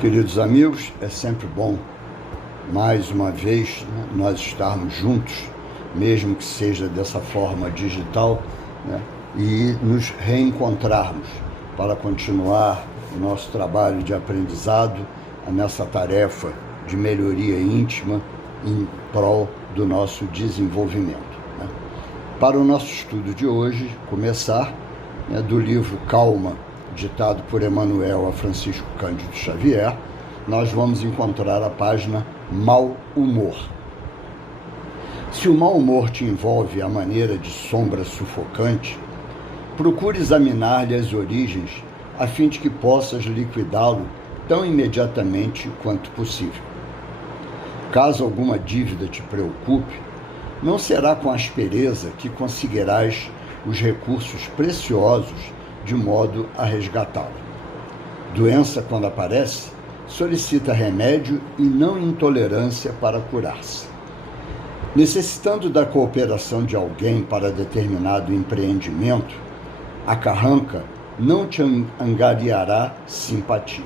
Queridos amigos, é sempre bom, mais uma vez, nós estarmos juntos, mesmo que seja dessa forma digital, e nos reencontrarmos para continuar o nosso trabalho de aprendizado nessa tarefa de melhoria íntima em prol do nosso desenvolvimento. Para o nosso estudo de hoje, começar do livro Calma, ditado por Emmanuel a Francisco Cândido Xavier, nós vamos encontrar a página Mau Humor. Se o mau humor te envolve à maneira de sombra sufocante, procure examinar-lhe as origens a fim de que possas liquidá-lo tão imediatamente quanto possível. Caso alguma dívida te preocupe, não será com aspereza que conseguirás os recursos preciosos de modo a resgatá-lo. Doença, quando aparece, solicita remédio e não intolerância para curar-se. Necessitando da cooperação de alguém para determinado empreendimento, a carranca não te angariará simpatia.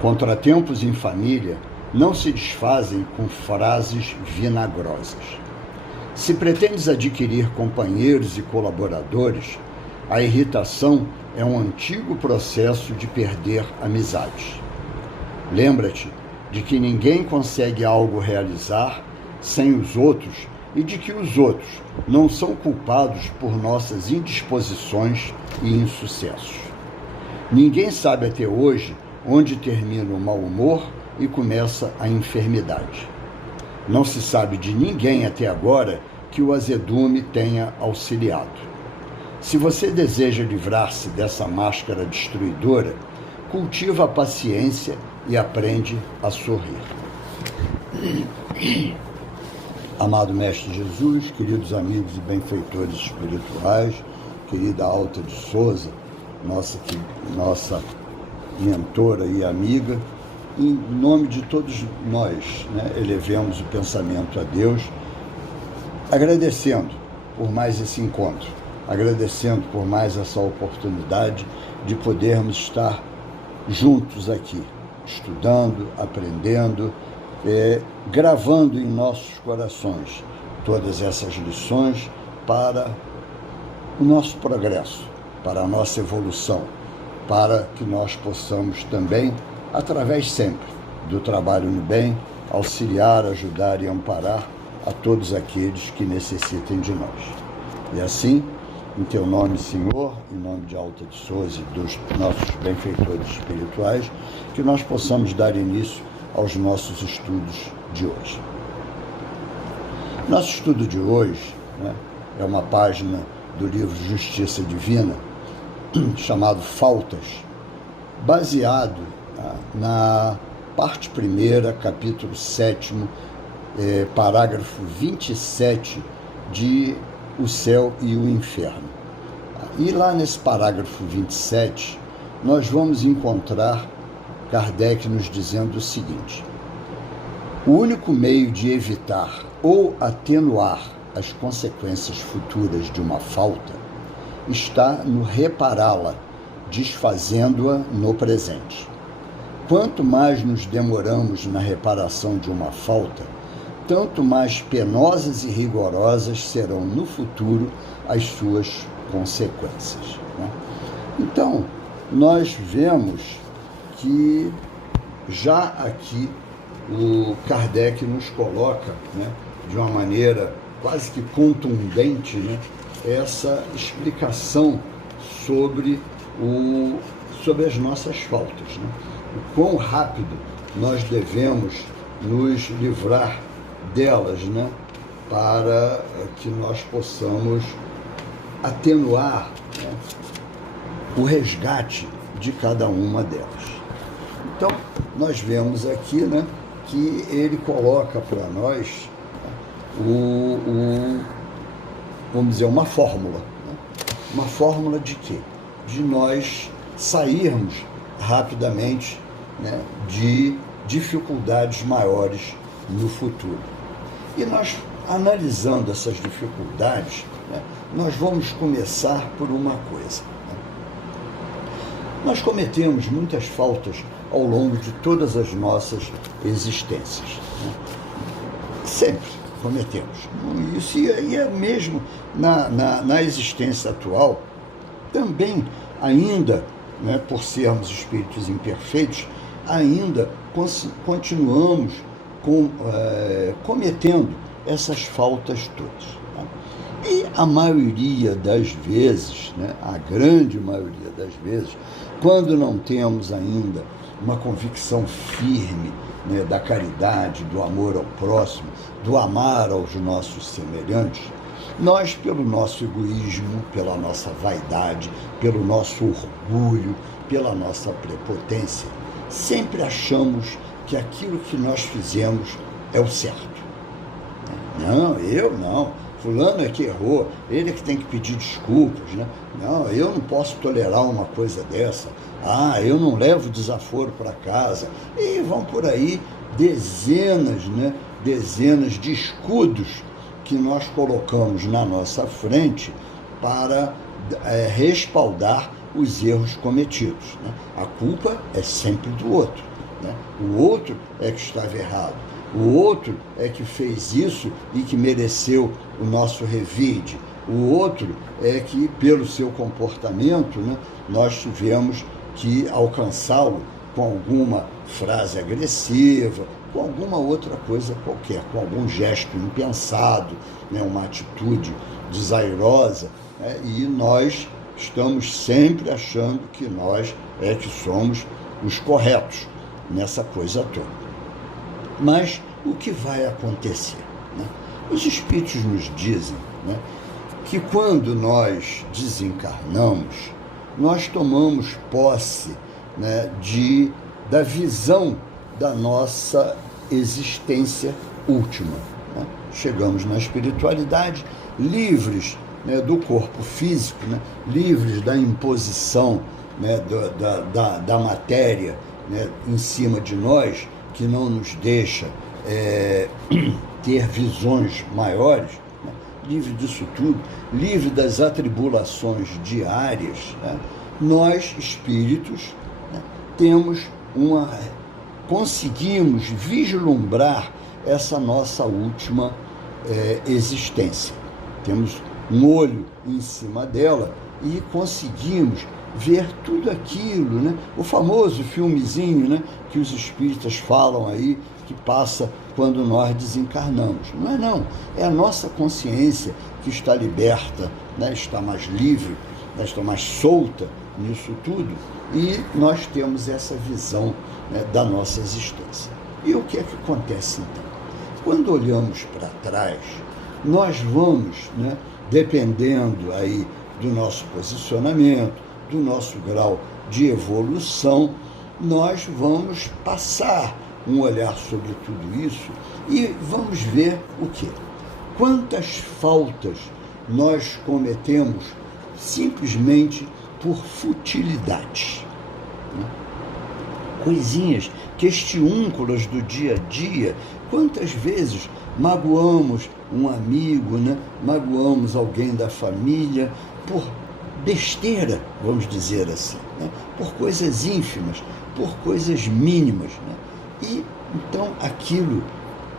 Contratempos em família não se desfazem com frases vinagrosas. Se pretendes adquirir companheiros e colaboradores, a irritação é um antigo processo de perder amizades. Lembra-te de que ninguém consegue algo realizar sem os outros e de que os outros não são culpados por nossas indisposições e insucessos. Ninguém sabe até hoje onde termina o mau humor e começa a enfermidade. Não se sabe de ninguém até agora que o azedume tenha auxiliado. Se você deseja livrar-se dessa máscara destruidora, cultiva a paciência e aprende a sorrir. Amado Mestre Jesus, queridos amigos e benfeitores espirituais, querida Alta de Souza, nossa mentora e amiga, em nome de todos nós, elevemos o pensamento a Deus, agradecendo por mais esse encontro, agradecendo por mais essa oportunidade de podermos estar juntos aqui, estudando, aprendendo, gravando em nossos corações todas essas lições para o nosso progresso, para a nossa evolução, para que nós possamos também, através sempre do trabalho no bem, auxiliar, ajudar e amparar a todos aqueles que necessitem de nós. E assim, em teu nome, Senhor, em nome de Alta de Souza e dos nossos benfeitores espirituais, que nós possamos dar início aos nossos estudos de hoje. Nosso estudo de hoje é uma página do livro Justiça Divina, chamado Faltas, baseado na parte 1ª, capítulo 7º, parágrafo 27 de O Céu e o Inferno. E lá nesse parágrafo 27, nós vamos encontrar Kardec nos dizendo o seguinte: o único meio de evitar ou atenuar as consequências futuras de uma falta está no repará-la, desfazendo-a no presente. Quanto mais nos demoramos na reparação de uma falta, tanto mais penosas e rigorosas serão no futuro as suas consequências. Então, nós vemos que já aqui o Kardec nos coloca, de uma maneira quase que contundente, essa explicação sobre as nossas faltas, o quão rápido nós devemos nos livrar delas, para que nós possamos atenuar o resgate de cada uma delas. Então, nós vemos aqui, que ele coloca para nós vamos dizer, uma fórmula. Uma fórmula de quê? De nós sairmos rapidamente de dificuldades maiores no futuro. E nós, analisando essas dificuldades, nós vamos começar por uma coisa. Nós cometemos muitas faltas ao longo de todas as nossas existências, né? Sempre cometemos. Isso e é mesmo na existência atual, também ainda, né, por sermos espíritos imperfeitos, ainda continuamos cometendo essas faltas todas. Tá? E a maioria das vezes, né, a grande maioria das vezes, quando não temos ainda uma convicção firme, né, da caridade, do amor ao próximo, do amar aos nossos semelhantes, nós, pelo nosso egoísmo, pela nossa vaidade, pelo nosso orgulho, pela nossa prepotência, sempre achamos que aquilo que nós fizemos é o certo. Não, eu não. Fulano é que errou, ele é que tem que pedir desculpas, né? Não, eu não posso tolerar uma coisa dessa. Ah, eu não levo desaforo para casa. E vão por aí dezenas, né? Dezenas de escudos que nós colocamos na nossa frente para respaldar os erros cometidos, né? A culpa é sempre do outro, né? O outro é que estava errado. O outro é que fez isso e que mereceu o nosso revide. O outro é que, pelo seu comportamento, né, nós tivemos que alcançá-lo com alguma frase agressiva, com alguma outra coisa qualquer, com algum gesto impensado, né, uma atitude desairosa, né, e nós estamos sempre achando que nós é que somos os corretos nessa coisa toda. Mas o que vai acontecer? Né? Os espíritos nos dizem, né, que quando nós desencarnamos, nós tomamos posse, né, da visão da nossa existência última. Né? Chegamos na espiritualidade livres, né, do corpo físico, né, livres da imposição, né, da matéria, né, em cima de nós, que não nos deixa ter visões maiores, né? Livre disso tudo, livre das atribulações diárias, né? Nós, espíritos, né, conseguimos vislumbrar essa nossa última existência. Temos um olho em cima dela e conseguimos ver tudo aquilo, né? O famoso filmezinho, né, que os espíritas falam aí, que passa quando nós desencarnamos. Não é não, é a nossa consciência que está liberta, né, está mais livre, né, está mais solta nisso tudo, e nós temos essa visão, né, da nossa existência. E o que é que acontece então? Quando olhamos para trás, nós vamos, né, dependendo aí do nosso posicionamento, do nosso grau de evolução, nós vamos passar um olhar sobre tudo isso e vamos ver o quê? Quantas faltas nós cometemos simplesmente por futilidades, né? Coisinhas, questiúnculas do dia a dia. Quantas vezes magoamos um amigo, né? Magoamos alguém da família por besteira, vamos dizer assim, né? Por coisas ínfimas, por coisas mínimas, né? E então aquilo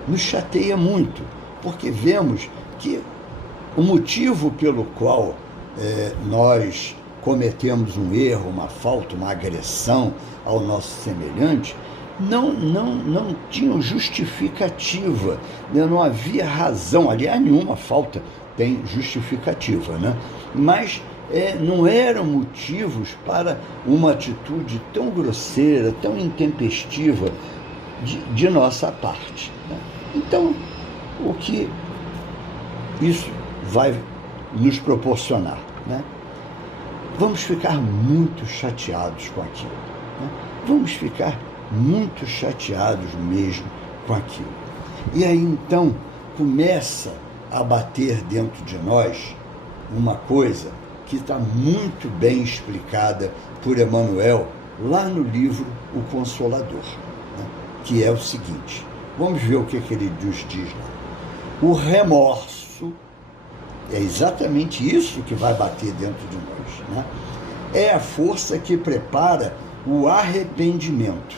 nos chateia muito, porque vemos que o motivo pelo qual nós cometemos um erro, uma falta, uma agressão ao nosso semelhante, não tinham justificativa, né? Não havia razão, aliás, nenhuma falta tem justificativa, né? Mas não eram motivos para uma atitude tão grosseira, tão intempestiva de nossa parte, né? Então, o que isso vai nos proporcionar, né? Vamos ficar muito chateados com aquilo, né? Vamos ficar muito chateados mesmo com aquilo. E aí, então, começa a bater dentro de nós uma coisa que está muito bem explicada por Emmanuel lá no livro O Consolador, né? Que é o seguinte, vamos ver o que ele nos diz lá. O remorso é exatamente isso que vai bater dentro de nós, né? é a força que prepara o arrependimento.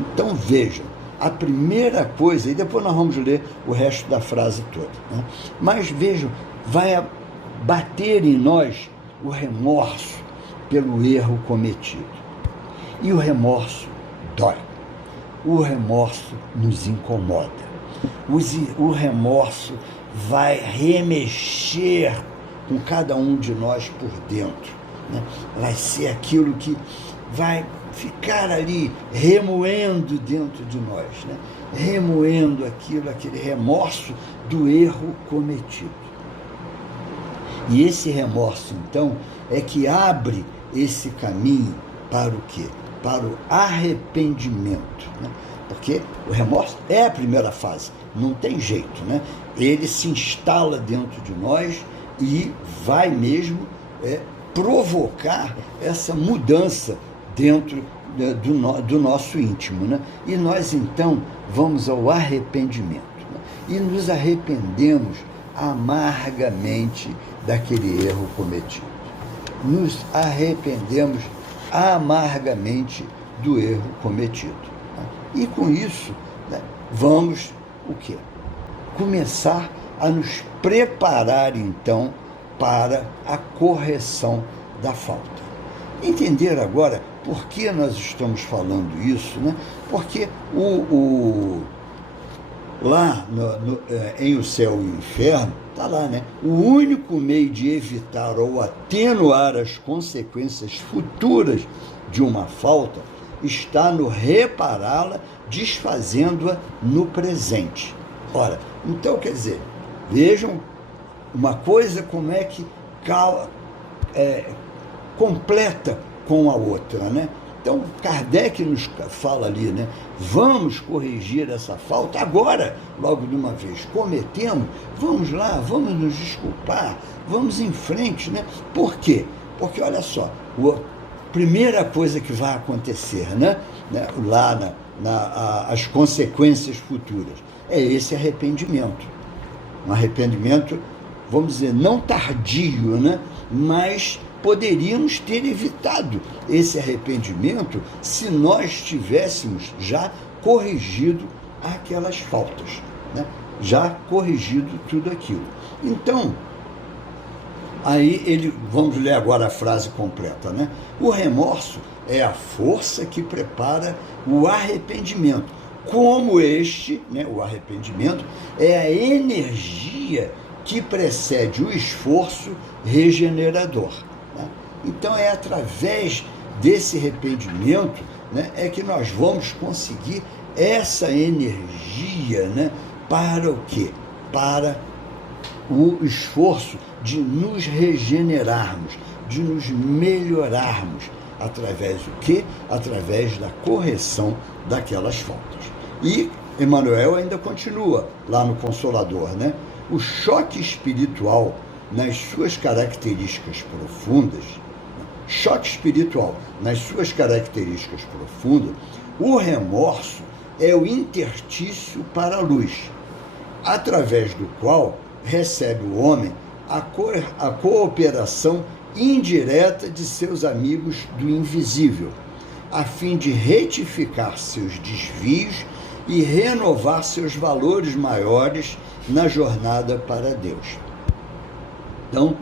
Então vejam, a primeira coisa, e depois nós vamos ler o resto da frase toda, né? Mas vejam, vai bater em nós o remorso pelo erro cometido. E o remorso dói. O remorso nos incomoda. O remorso vai remexer com cada um de nós por dentro, né? Vai ser aquilo que vai ficar ali remoendo dentro de nós, né? Remoendo aquele remorso do erro cometido. E esse remorso, então, é que abre esse caminho para o quê? Para o arrependimento, né? Porque o remorso é a primeira fase, não tem jeito, né? Ele se instala dentro de nós e vai mesmo provocar essa mudança dentro do nosso íntimo, né? E nós, então, vamos ao arrependimento, né? E nos arrependemos amargamente daquele erro cometido. Nos arrependemos amargamente do erro cometido, né? E com isso, né, vamos o quê? Começar a nos preparar, então, para a correção da falta. Entender agora por que nós estamos falando isso, né? Porque lá em O Céu e o Inferno, está lá, né? O único meio de evitar ou atenuar as consequências futuras de uma falta está no repará-la, desfazendo-a no presente. Ora, então, quer dizer, vejam uma coisa como é que completa com a outra, né? Então, Kardec nos fala ali, né? Vamos corrigir essa falta agora, logo de uma vez. Cometemos, vamos lá, vamos nos desculpar, vamos em frente, né? Por quê? Porque, olha só, a primeira coisa que vai acontecer, né? Lá as consequências futuras, é esse arrependimento. Um arrependimento, vamos dizer, não tardio, né? Mas poderíamos ter evitado esse arrependimento se nós tivéssemos já corrigido aquelas faltas, né? Já corrigido tudo aquilo. Então, aí vamos ler agora a frase completa, né? O remorso é a força que prepara o arrependimento. Como este, né, o arrependimento, é a energia que precede o esforço regenerador, né? Então é através desse arrependimento, né, é que nós vamos conseguir essa energia, né, para o quê? Para o esforço de nos regenerarmos, de nos melhorarmos, através do quê? Através da correção daquelas faltas. E Emmanuel ainda continua lá no Consolador, né? O choque espiritual nas suas características profundas, o remorso é o interstício para a luz, através do qual recebe o homem a cooperação indireta de seus amigos do invisível, a fim de retificar seus desvios e renovar seus valores maiores na jornada para Deus. Então,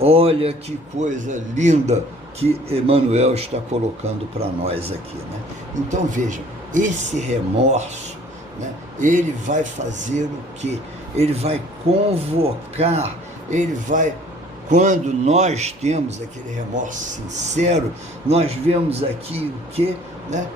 olha que coisa linda que Emmanuel está colocando para nós aqui, né? Então, vejam, esse remorso, né, ele vai fazer o quê? Ele vai convocar, quando nós temos aquele remorso sincero, nós vemos aqui o quê? Né?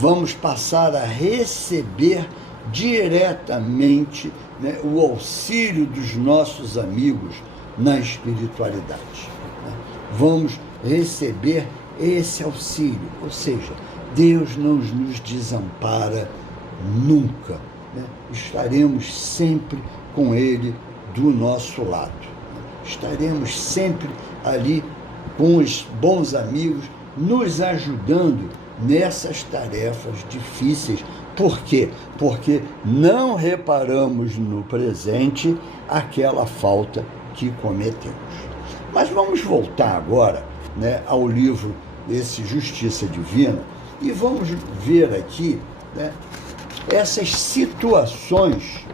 Vamos passar a receber diretamente, né, o auxílio dos nossos amigos na espiritualidade, né? Vamos receber esse auxílio, ou seja, Deus não nos desampara nunca, né? Estaremos sempre com Ele do nosso lado, né? Estaremos sempre ali com os bons amigos, nos ajudando nessas tarefas difíceis. Por quê? Porque não reparamos no presente aquela falta que cometemos. Mas vamos voltar agora, né, ao livro esse Justiça Divina e vamos ver aqui, né, essas situações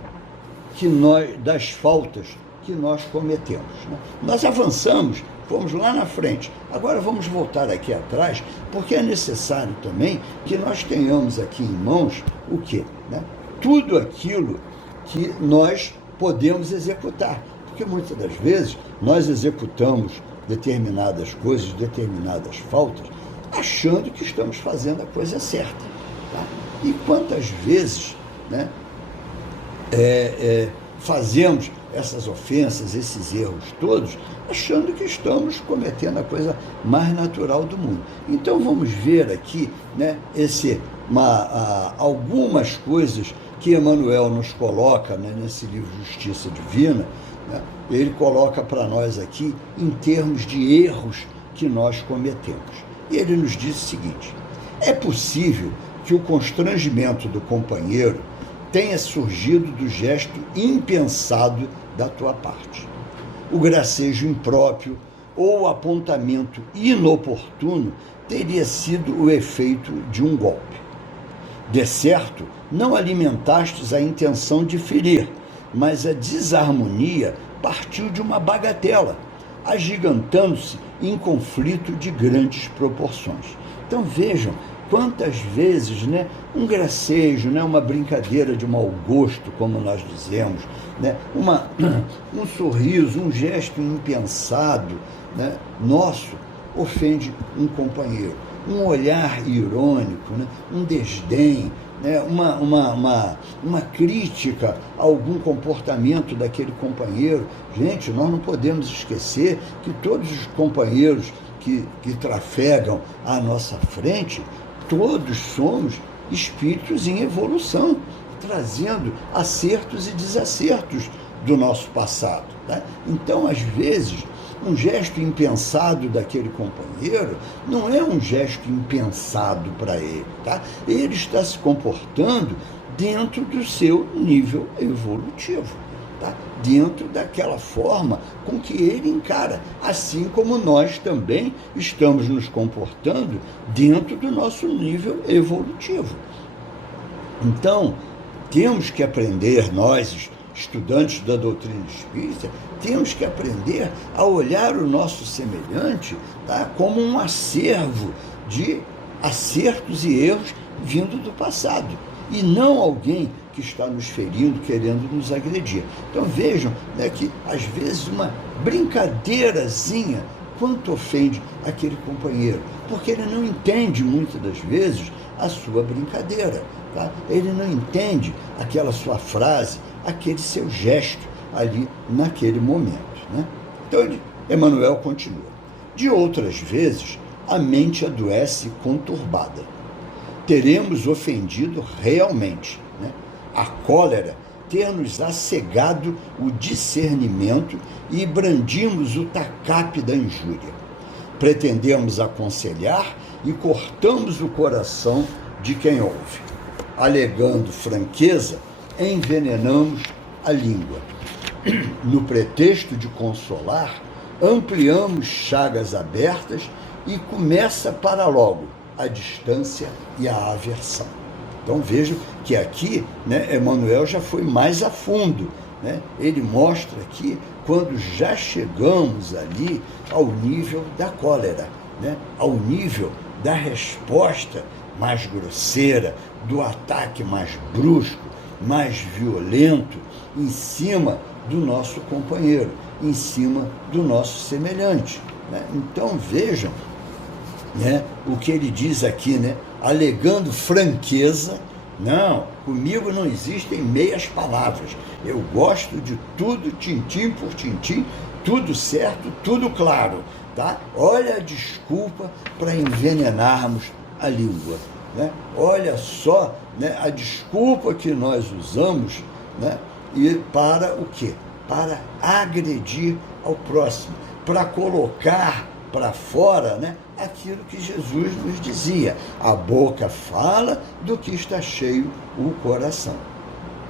das faltas que nós cometemos, né? Nós avançamos, fomos lá na frente, agora vamos voltar aqui atrás, porque é necessário também que nós tenhamos aqui em mãos o quê? Né? Tudo aquilo que nós podemos executar, porque muitas das vezes nós executamos determinadas coisas, determinadas faltas, achando que estamos fazendo a coisa certa. Tá? E quantas vezes, né, fazemos essas ofensas, esses erros todos, achando que estamos cometendo a coisa mais natural do mundo. Então vamos ver aqui, né, algumas coisas que Emmanuel nos coloca, né, nesse livro Justiça Divina, né, ele coloca para nós aqui em termos de erros que nós cometemos. E ele nos diz o seguinte: é possível que o constrangimento do companheiro tenha surgido do gesto impensado da tua parte. O gracejo impróprio ou o apontamento inoportuno teria sido o efeito de um golpe. De certo, não alimentastes a intenção de ferir, mas a desarmonia partiu de uma bagatela, agigantando-se em conflito de grandes proporções. Então vejam quantas vezes, né, um gracejo, né, uma brincadeira de mau gosto, como nós dizemos, né, um sorriso, um gesto impensado, né, nosso, ofende um companheiro. Um olhar irônico, né, um desdém, né, uma crítica a algum comportamento daquele companheiro. Gente, nós não podemos esquecer que todos os companheiros que trafegam à nossa frente, todos somos espíritos em evolução, trazendo acertos e desacertos do nosso passado. Né? Então, às vezes, um gesto impensado daquele companheiro não é um gesto impensado para ele. Tá? Ele está se comportando dentro do seu nível evolutivo, tá? Dentro daquela forma com que ele encara, assim como nós também estamos nos comportando dentro do nosso nível evolutivo. Então, temos que aprender, nós, estudantes da doutrina espírita, temos que aprender a olhar o nosso semelhante, tá, como um acervo de acertos e erros vindo do passado, e não alguém que está nos ferindo, querendo nos agredir. Então vejam, né, que às vezes uma brincadeirazinha quanto ofende aquele companheiro, porque ele não entende muitas das vezes a sua brincadeira, tá? Ele não entende aquela sua frase, aquele seu gesto ali naquele momento, né? Então Emmanuel continua: de outras vezes a mente adoece conturbada, teremos ofendido realmente, né? A cólera ter-nos acegado o discernimento e brandimos o tacape da injúria. Pretendemos aconselhar e cortamos o coração de quem ouve. Alegando franqueza, envenenamos a língua. No pretexto de consolar, ampliamos chagas abertas e começa para logo a distância e a aversão. Então vejam que aqui, né, Emmanuel já foi mais a fundo, né? Ele mostra aqui quando já chegamos ali ao nível da cólera, né? Ao nível da resposta mais grosseira, do ataque mais brusco, mais violento, em cima do nosso companheiro, em cima do nosso semelhante, né? Então vejam, né, o que ele diz aqui, né, alegando franqueza. Não, comigo não existem meias palavras, eu gosto de tudo tintim por tintim, tudo certo, tudo claro, tá? Olha a desculpa para envenenarmos a língua, né? Olha só, né, a desculpa que nós usamos, né, e para o quê? Para agredir ao próximo, para colocar para fora, né, aquilo que Jesus nos dizia: a boca fala do que está cheio o coração.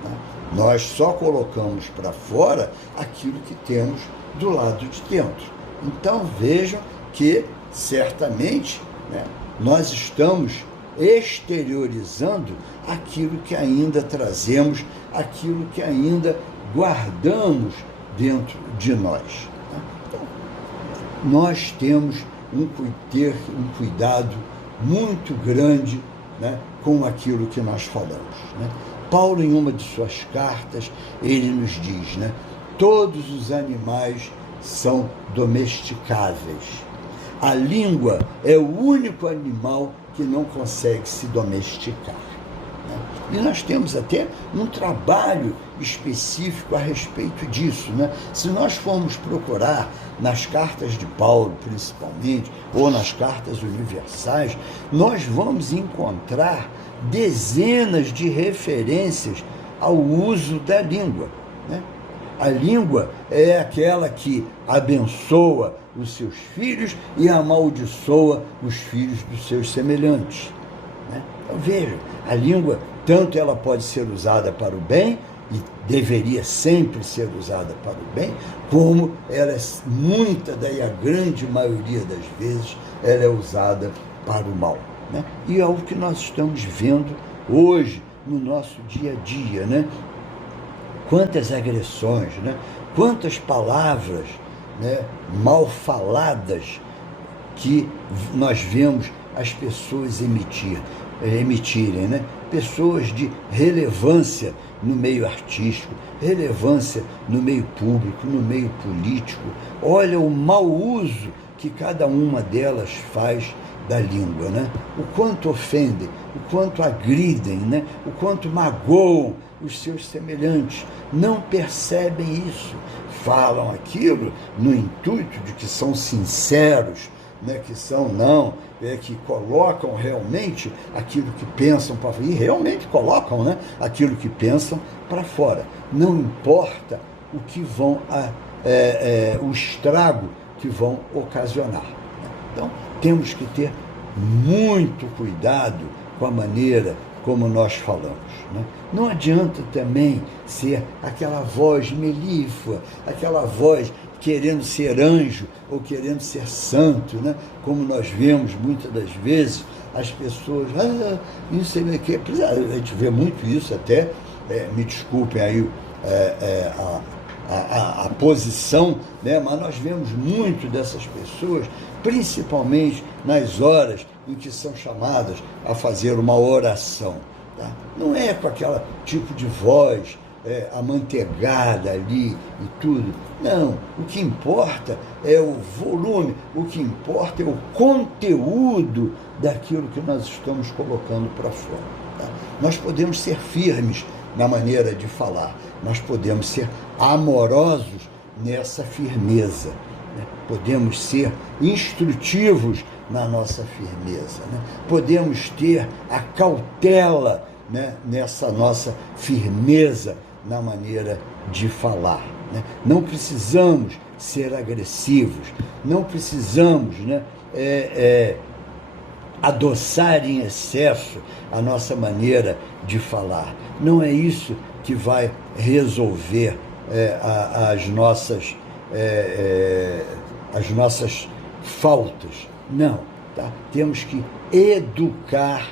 Tá? Nós só colocamos para fora aquilo que temos do lado de dentro. Então vejam que certamente, né, nós estamos exteriorizando aquilo que ainda trazemos, aquilo que ainda guardamos dentro de nós. Então, nós temos ter um cuidado muito grande, né, com aquilo que nós falamos. Né? Paulo, em uma de suas cartas, ele nos diz, né, todos os animais são domesticáveis. A língua é o único animal que não consegue se domesticar. Né? E nós temos até um trabalho específico a respeito disso. Né? Se nós formos procurar nas cartas de Paulo, principalmente, ou nas cartas universais, nós vamos encontrar dezenas de referências ao uso da língua. Né? A língua é aquela que abençoa os seus filhos e amaldiçoa os filhos dos seus semelhantes. Né? Então veja, a língua, tanto ela pode ser usada para o bem, e deveria sempre ser usada para o bem, como ela é muita, daí a grande maioria das vezes, ela é usada para o mal. Né? E é o que nós estamos vendo hoje no nosso dia a dia, né? Quantas agressões, né? Quantas palavras, né, mal faladas que nós vemos as pessoas emitirem, né? Pessoas de relevância no meio artístico, relevância no meio público, no meio político. Olha o mau uso que cada uma delas faz da língua, né? O quanto ofendem, o quanto agridem, né? O quanto magoam os seus semelhantes. Não percebem isso. Falam aquilo no intuito de que são sinceros, né? Que são, que colocam realmente aquilo que pensam para fora. E realmente colocam, né? Aquilo que pensam para fora. Não importa o que vão, o estrago que vão ocasionar. Então, temos que ter muito cuidado com a maneira como nós falamos. Né? Não adianta também ser aquela voz melíflua, aquela voz querendo ser anjo ou querendo ser santo, né? Como nós vemos muitas das vezes as pessoas, não sei o que, a gente vê muito isso até, me desculpem aí a posição, né? Mas nós vemos muito dessas pessoas, principalmente nas horas em que são chamadas a fazer uma oração. Tá? Não é com aquele tipo de voz amanteigada ali e tudo. Não, o que importa é o volume, o que importa é o conteúdo daquilo que nós estamos colocando para fora. Tá? Nós podemos ser firmes na maneira de falar, nós podemos ser amorosos nessa firmeza, né? Podemos ser instrutivos na nossa firmeza, né? Podemos ter a cautela, né, nessa nossa firmeza na maneira de falar. Né? Não precisamos ser agressivos, não precisamos, né, adoçar em excesso a nossa maneira de falar. Não é isso que vai resolver as nossas faltas. Não, tá? Temos que educar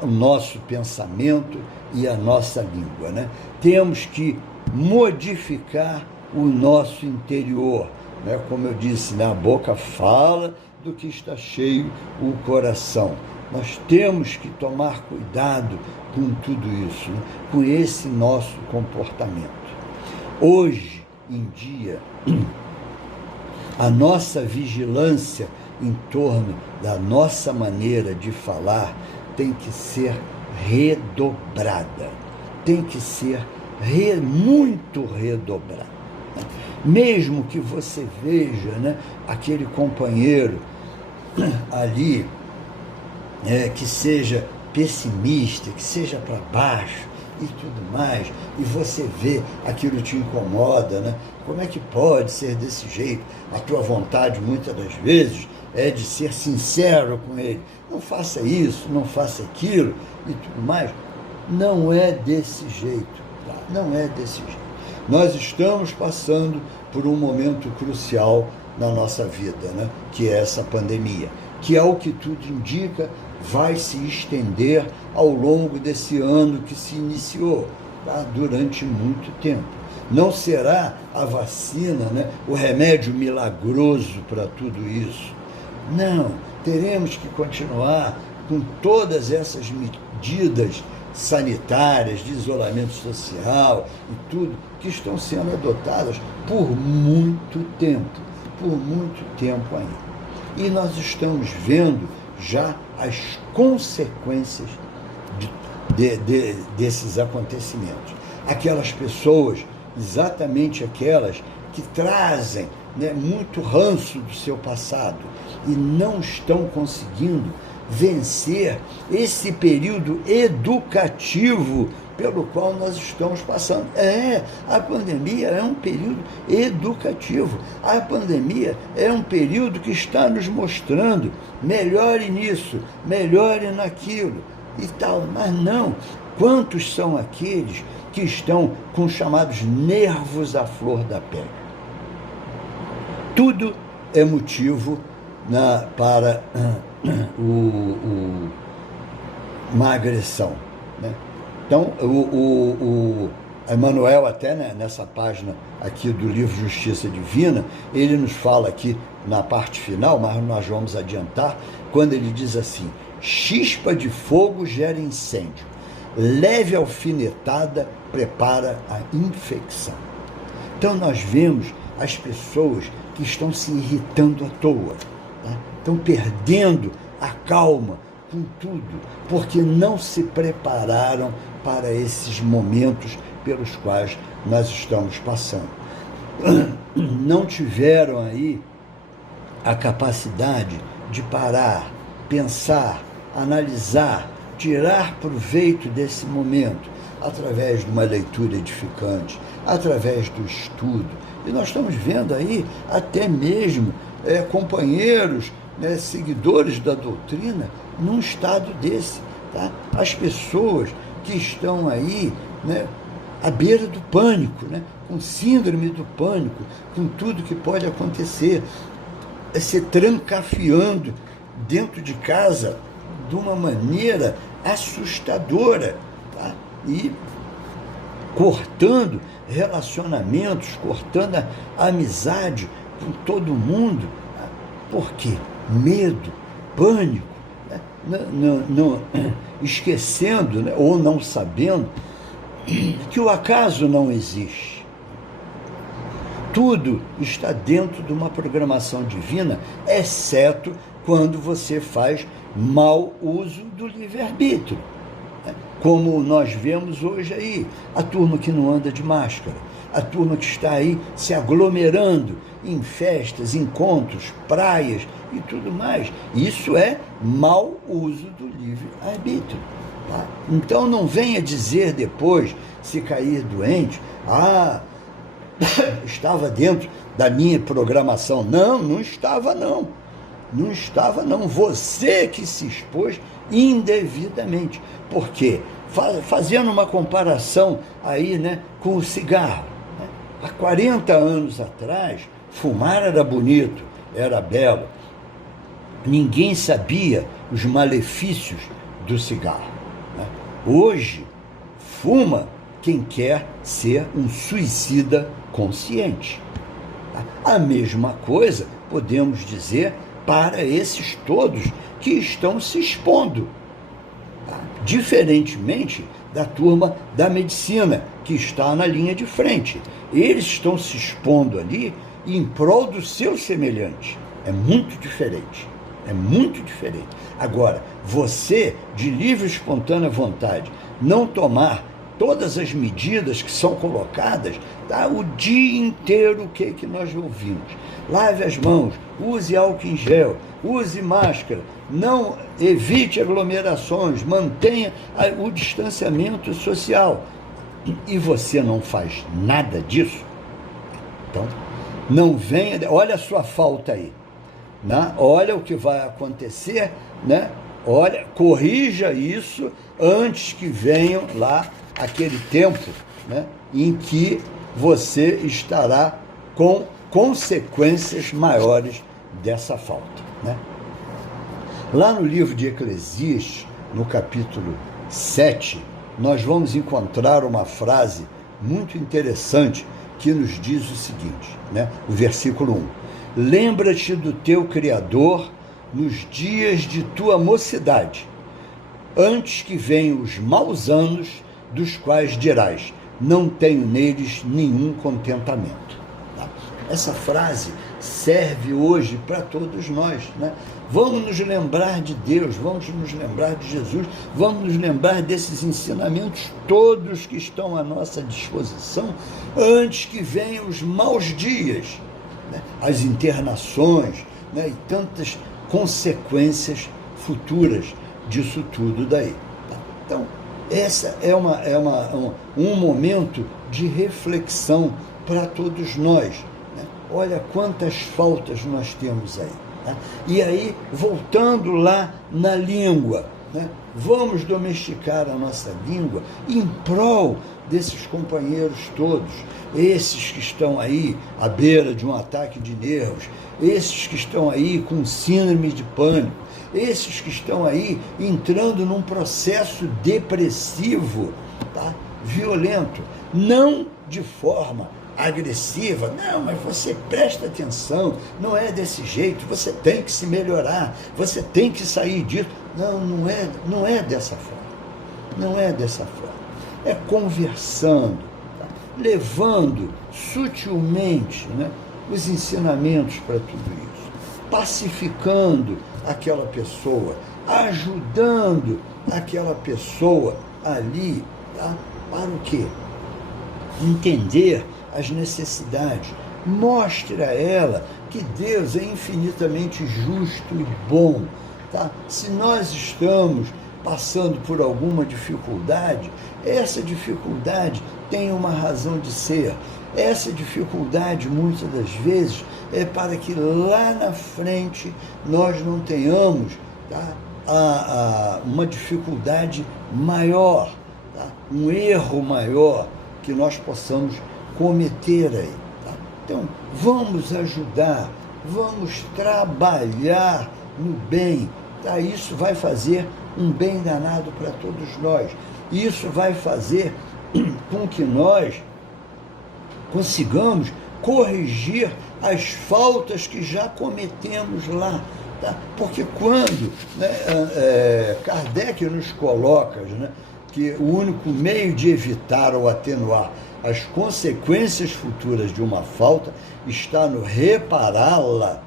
o nosso pensamento e a nossa língua, né? Temos que modificar o nosso interior, né? Como eu disse, né? A boca fala do que está cheio o coração. Nós temos que tomar cuidado com tudo isso, né? Com esse nosso comportamento. Hoje em dia, a nossa vigilância em torno da nossa maneira de falar tem que ser redobrada, tem que ser muito redobrada. Mesmo que você veja, né, aquele companheiro ali que seja pessimista, que seja para baixo e tudo mais, e você vê aquilo te incomoda, né? Como é que pode ser desse jeito? A tua vontade, muitas das vezes, é de ser sincero com ele. Não faça isso, não faça aquilo e tudo mais. Não é desse jeito, tá? Não é desse jeito. Nós estamos passando por um momento crucial na nossa vida, né? Que é essa pandemia, que é o que tudo indica, vai se estender ao longo desse ano que se iniciou, tá? Durante muito tempo. Não será a vacina, né, o remédio milagroso para tudo isso. Não, teremos que continuar com todas essas medidas sanitárias, de isolamento social e tudo, que estão sendo adotadas por muito tempo ainda. E nós estamos vendo já as consequências desses acontecimentos. Aquelas pessoas, exatamente aquelas que trazem, né, muito ranço do seu passado e não estão conseguindo vencer esse período educativo pelo qual nós estamos passando. A pandemia é um período educativo. A pandemia é um período que está nos mostrando, melhore nisso, melhore naquilo e tal. Mas não, quantos são aqueles que estão com os chamados nervos à flor da pele? Tudo é motivo para uma agressão, né? Então, o Emmanuel, até, né, nessa página aqui do livro Justiça Divina, ele nos fala aqui na parte final, mas nós vamos adiantar, quando ele diz assim: chispa de fogo gera incêndio, leve alfinetada prepara a infecção. Então nós vemos as pessoas que estão se irritando à toa, tá? Estão perdendo a calma com tudo, porque não se prepararam para esses momentos pelos quais nós estamos passando. Não tiveram aí a capacidade de parar, pensar, analisar, tirar proveito desse momento, através de uma leitura edificante, através do estudo. E nós estamos vendo aí até mesmo companheiros, né, seguidores da doutrina, num estado desse, tá? As pessoas que estão aí, né, à beira do pânico, né, com síndrome do pânico, com tudo que pode acontecer, se trancafiando dentro de casa de uma maneira assustadora, tá? E cortando relacionamentos, cortando a amizade com todo mundo. Tá? Por quê? Medo, pânico, né? Não, esquecendo, né, ou não sabendo que o acaso não existe. Tudo está dentro de uma programação divina, exceto quando você faz mau uso do livre-arbítrio. Como nós vemos hoje aí, a turma que não anda de máscara, a turma que está aí se aglomerando em festas, encontros, praias e tudo mais. Isso é mau uso do livre-arbítrio. Tá? Então não venha dizer depois, se cair doente, estava dentro da minha programação. Não estava não. Não estava não. Você que se expôs indevidamente. Por quê? Fazendo uma comparação aí, né, com o cigarro. Né? Há 40 anos atrás, fumar era bonito, era belo. Ninguém sabia os malefícios do cigarro. Né? Hoje, fuma quem quer ser um suicida consciente. A mesma coisa podemos dizer para esses todos que estão se expondo. Diferentemente da turma da medicina, que está na linha de frente. Eles estão se expondo ali em prol do seu semelhante. É muito diferente. É muito diferente. Agora, você, de livre e espontânea vontade, não tomar todas as medidas que são colocadas, tá? O dia inteiro o que nós ouvimos? Lave as mãos, use álcool em gel, use máscara, não evite aglomerações, mantenha o distanciamento social. E você não faz nada disso? Então, não venha, olha a sua falta aí, né? Olha o que vai acontecer, né? Olha, corrija isso antes que venham lá aquele tempo, né, em que você estará com consequências maiores dessa falta, né? Lá no livro de Eclesiastes, no capítulo 7, nós vamos encontrar uma frase muito interessante que nos diz o seguinte, né? O versículo 1. Lembra-te do teu Criador nos dias de tua mocidade, antes que venham os maus anos, dos quais dirás, não tenho neles nenhum contentamento. Tá? Essa frase serve hoje para todos nós, né? Vamos nos lembrar de Deus, vamos nos lembrar de Jesus, vamos nos lembrar desses ensinamentos todos que estão à nossa disposição, antes que venham os maus dias, né? As internações, né? E tantas consequências futuras disso tudo daí. Tá? Então, essa é um momento de reflexão para todos nós, né? Olha quantas faltas nós temos aí. Tá? E aí, voltando lá na língua, né? Vamos domesticar a nossa língua em prol desses companheiros todos, esses que estão aí à beira de um ataque de nervos, esses que estão aí com síndrome de pânico, esses que estão aí entrando num processo depressivo, tá? Violento, não de forma agressiva, não, mas você presta atenção, não é desse jeito, você tem que se melhorar, você tem que sair disso. Não é dessa forma, não é dessa forma. É conversando, tá? Levando sutilmente, né, os ensinamentos para tudo isso, pacificando aquela pessoa, ajudando aquela pessoa ali, tá? Para o quê? Entender as necessidades. Mostre a ela que Deus é infinitamente justo e bom. Tá? Se nós estamos passando por alguma dificuldade, essa dificuldade tem uma razão de ser. Essa dificuldade, muitas das vezes, é para que lá na frente nós não tenhamos, tá, uma dificuldade maior, tá? Um erro maior que nós possamos cometer aí. Tá? Então, vamos ajudar, vamos trabalhar no bem. Tá? Isso vai fazer um bem danado para todos nós. Isso vai fazer com que nós consigamos corrigir as faltas que já cometemos lá. Tá? Porque quando, né, Kardec nos coloca, né, que o único meio de evitar ou atenuar as consequências futuras de uma falta está no repará-la,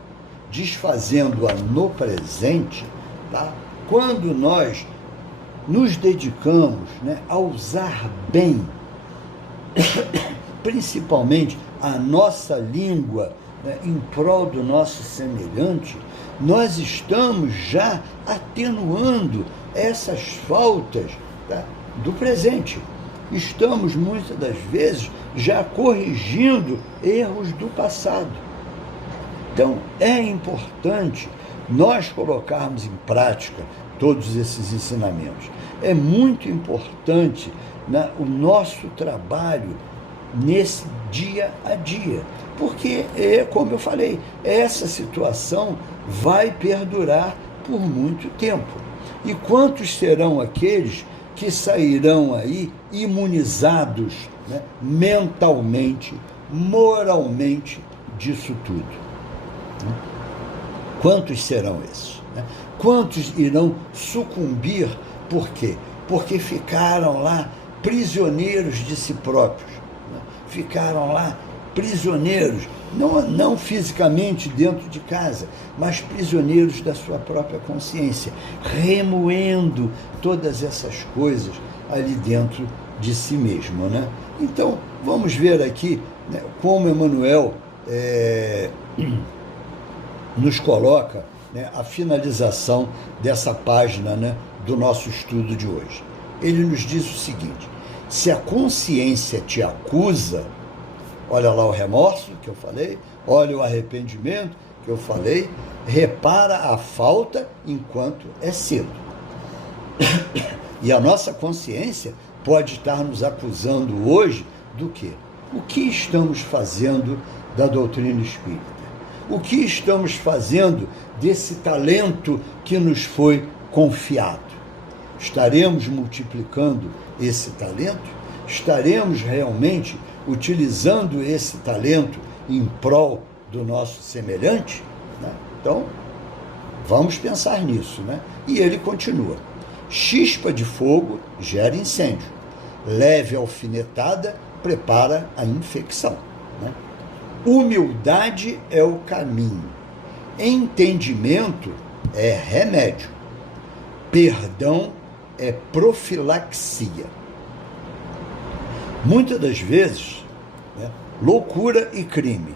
desfazendo-a no presente, tá? Quando nós nos dedicamos, né, a usar bem, principalmente a nossa língua, né, em prol do nosso semelhante, nós estamos já atenuando essas faltas, tá, do presente. Estamos, muitas das vezes, já corrigindo erros do passado. Então, é importante nós colocarmos em prática todos esses ensinamentos. É muito importante, né, o nosso trabalho nesse dia a dia, porque, como eu falei, essa situação vai perdurar por muito tempo. E quantos serão aqueles que sairão aí imunizados, né, mentalmente, moralmente, disso tudo? Quantos serão esses? Né? Quantos irão sucumbir? Por quê? Porque ficaram lá prisioneiros de si próprios, né? Ficaram lá prisioneiros, não fisicamente dentro de casa, mas prisioneiros da sua própria consciência, remoendo todas essas coisas ali dentro de si mesmo, né? Então, vamos ver aqui, né, como Emmanuel nos coloca, né, a finalização dessa página, né, do nosso estudo de hoje. Ele nos diz o seguinte: se a consciência te acusa, olha lá o remorso que eu falei, olha o arrependimento que eu falei, repara a falta enquanto é cedo. E a nossa consciência pode estar nos acusando hoje do quê? O que estamos fazendo da doutrina espírita? O que estamos fazendo desse talento que nos foi confiado? Estaremos multiplicando esse talento? Estaremos realmente utilizando esse talento em prol do nosso semelhante? Né? Então, vamos pensar nisso, né? E ele continua. Chispa de fogo gera incêndio. Leve alfinetada prepara a infecção. Né? Humildade é o caminho. Entendimento é remédio. Perdão é profilaxia. Muitas das vezes, né, loucura e crime,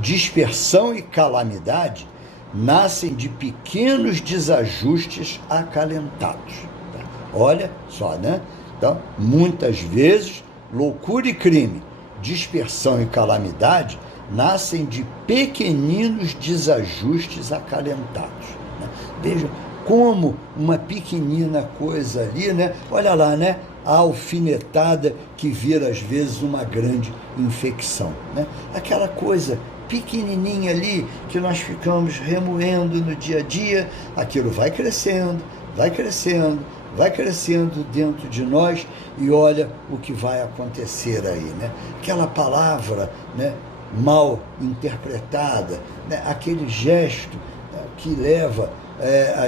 dispersão e calamidade nascem de pequenos desajustes acalentados. Tá? Olha só, né? Então, muitas vezes, loucura e crime, dispersão e calamidade nascem de pequeninos desajustes acalentados. Né? Veja como uma pequenina coisa ali, né? Olha lá, né? A alfinetada que vira às vezes uma grande infecção, né? Aquela coisa pequenininha ali que nós ficamos remoendo no dia a dia, aquilo vai crescendo, vai crescendo, vai crescendo dentro de nós e olha o que vai acontecer aí, né? Aquela palavra, né, mal interpretada, né? Aquele gesto, né, que leva,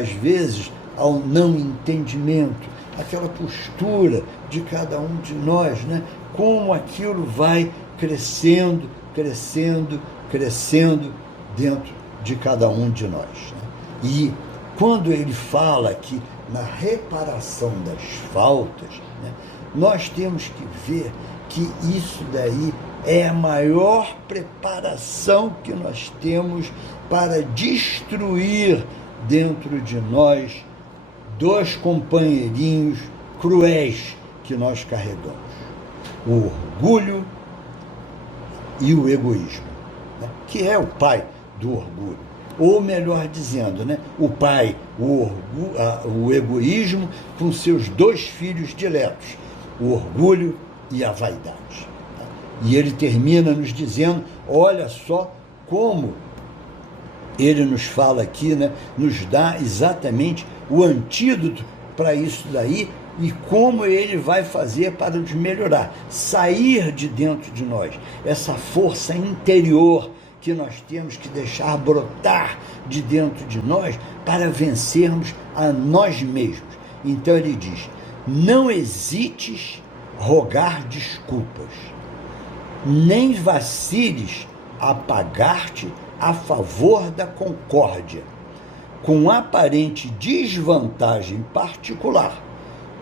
às vezes, ao não entendimento, aquela postura de cada um de nós, né? Como aquilo vai crescendo, crescendo, crescendo dentro de cada um de nós. Né? E quando ele fala aqui na reparação das faltas, né, nós temos que ver que isso daí é a maior preparação que nós temos para destruir dentro de nós dois companheirinhos cruéis que nós carregamos: o orgulho e o egoísmo, né? Que é o pai do orgulho, ou melhor dizendo, né? O pai, o egoísmo com seus dois filhos diletos, o orgulho e a vaidade. Tá? E ele termina nos dizendo, olha só como ele nos fala aqui, né? Nos dá exatamente o antídoto para isso daí e como ele vai fazer para nos melhorar, sair de dentro de nós, essa força interior que nós temos que deixar brotar de dentro de nós para vencermos a nós mesmos. Então ele diz, não hesites rogar desculpas, nem vaciles a pagar-te a favor da concórdia, com aparente desvantagem particular,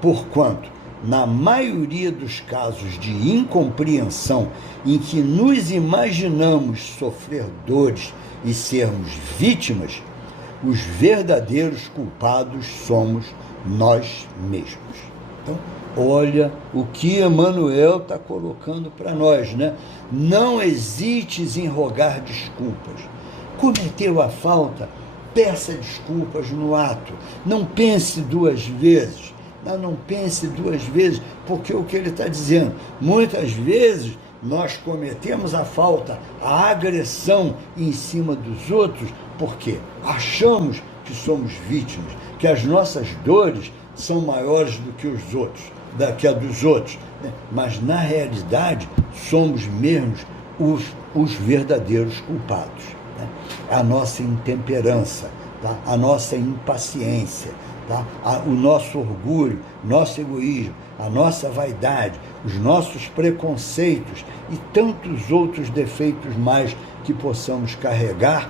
porquanto, na maioria dos casos de incompreensão em que nos imaginamos sofredores e sermos vítimas, os verdadeiros culpados somos nós mesmos. Então, olha o que Emmanuel está colocando para nós, né? Não hesites em rogar desculpas. Cometeu a falta, peça desculpas no ato. Não pense duas vezes. Não pense duas vezes, porque o que ele está dizendo, muitas vezes nós cometemos a falta, a agressão em cima dos outros, porque achamos que somos vítimas, que as nossas dores são maiores do que os outros, que a dos outros, né? Mas na realidade somos mesmos os verdadeiros culpados, né? A nossa intemperança, tá? A nossa impaciência, tá? O nosso orgulho, nosso egoísmo, a nossa vaidade, os nossos preconceitos e tantos outros defeitos mais que possamos carregar,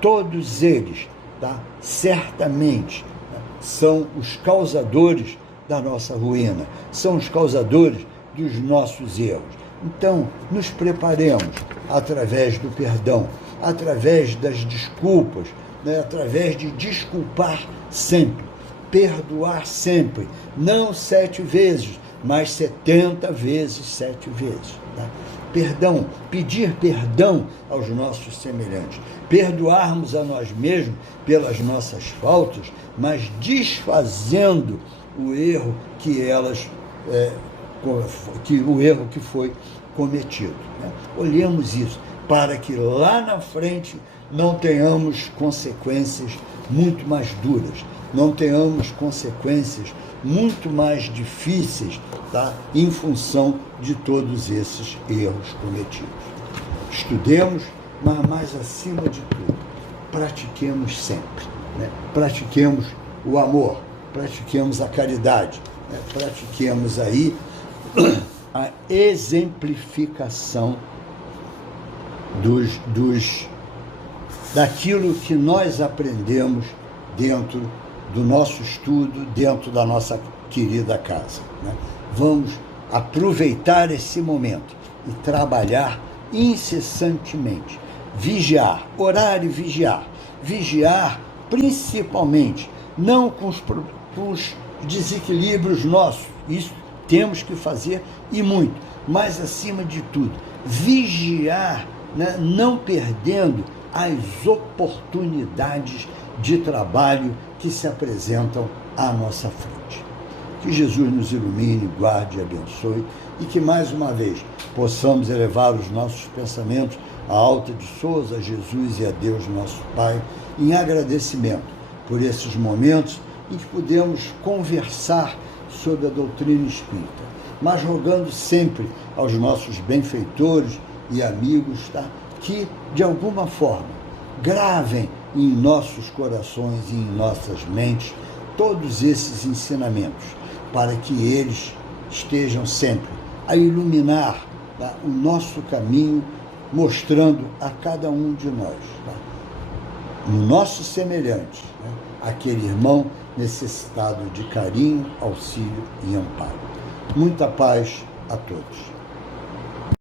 todos eles, tá? Certamente, tá? São os causadores da nossa ruína, são os causadores dos nossos erros. Então, nos preparemos através do perdão, através das desculpas, né? Através de desculpar sempre, perdoar sempre, não 7 vezes, mas 70 vezes 7 vezes. Tá? Perdão, pedir perdão aos nossos semelhantes, perdoarmos a nós mesmos pelas nossas faltas, mas desfazendo o erro que o erro que foi cometido, né? Olhemos isso, para que lá na frente não tenhamos consequências muito mais duras, não tenhamos consequências muito mais difíceis, tá? Em função de todos esses erros cometidos. Estudemos, mas mais acima de tudo, pratiquemos sempre, né? Pratiquemos o amor, pratiquemos a caridade, né? Pratiquemos aí a exemplificação daquilo que nós aprendemos dentro do nosso estudo, dentro da nossa querida casa, né? Vamos aproveitar esse momento e trabalhar incessantemente, vigiar, orar e vigiar, vigiar principalmente, não com os desequilíbrios nossos, isso temos que fazer e muito, mas acima de tudo, vigiar, né, não perdendo as oportunidades de trabalho que se apresentam à nossa frente. Que Jesus nos ilumine, guarde e abençoe, e que mais uma vez possamos elevar os nossos pensamentos à alta de Sousa, a Jesus e a Deus nosso Pai, em agradecimento por esses momentos em que podemos conversar sobre a doutrina espírita, mas rogando sempre aos nossos benfeitores e amigos, tá, que, de alguma forma, gravem em nossos corações e em nossas mentes todos esses ensinamentos, para que eles estejam sempre a iluminar, tá, o nosso caminho, mostrando a cada um de nós, tá, o nosso semelhante, né, aquele irmão necessitado de carinho, auxílio e amparo. Muita paz a todos.